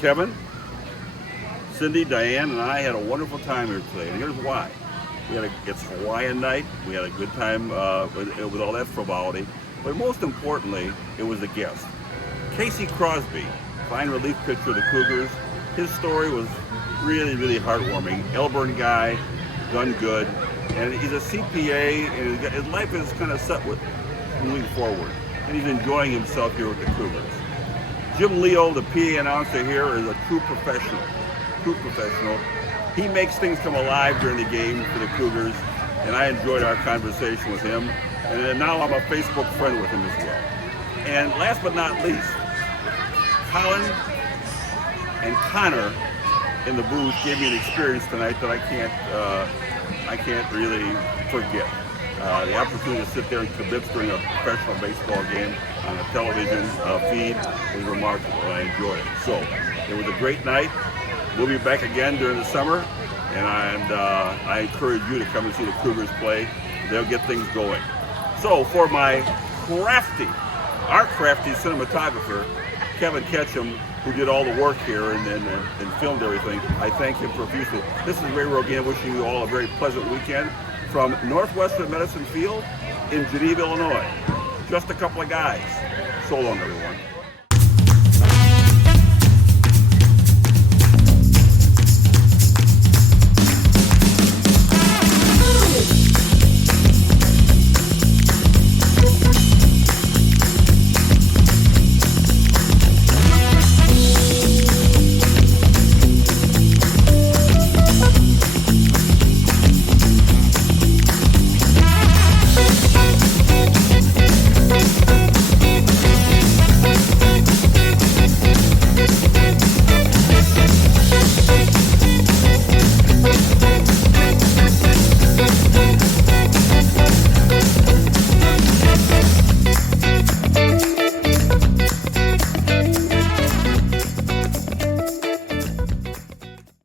Kevin, Cindy, Diane, and I had a wonderful time here today, and here's why. It's Hawaiian night. We had a good time with all that frivolity, but most importantly, it was the guest. Casey Crosby, fine relief pitcher of the Cougars. His story was really, really heartwarming. Elburn guy, done good, and he's a CPA, and his life is kind of set with moving forward, and he's enjoying himself here with the Cougars. 𝐿𝐮𝐲𝐬, the PA announcer here, is a true professional. He makes things come alive during the game for the Cougars, and I enjoyed our conversation with him, and now I'm a Facebook friend with him as well. And last but not least, Colin and Connor in the booth gave me an experience tonight that I can't really forget. The opportunity to sit there and kibitz during a professional baseball game on a television feed was remarkable, and I enjoyed it. So it was a great night. We'll be back again during the summer, and I encourage you to come and see the Cougars play. They'll get things going. So for our crafty cinematographer, Kevin 𝐂𝐿𝐴𝐻𝐿, who did all the work here and filmed everything, I thank him profusely. This is Ray Rogina wishing you all a very pleasant weekend from Northwestern Medicine Field in Geneva, Illinois. Just a couple of guys. So long, everyone.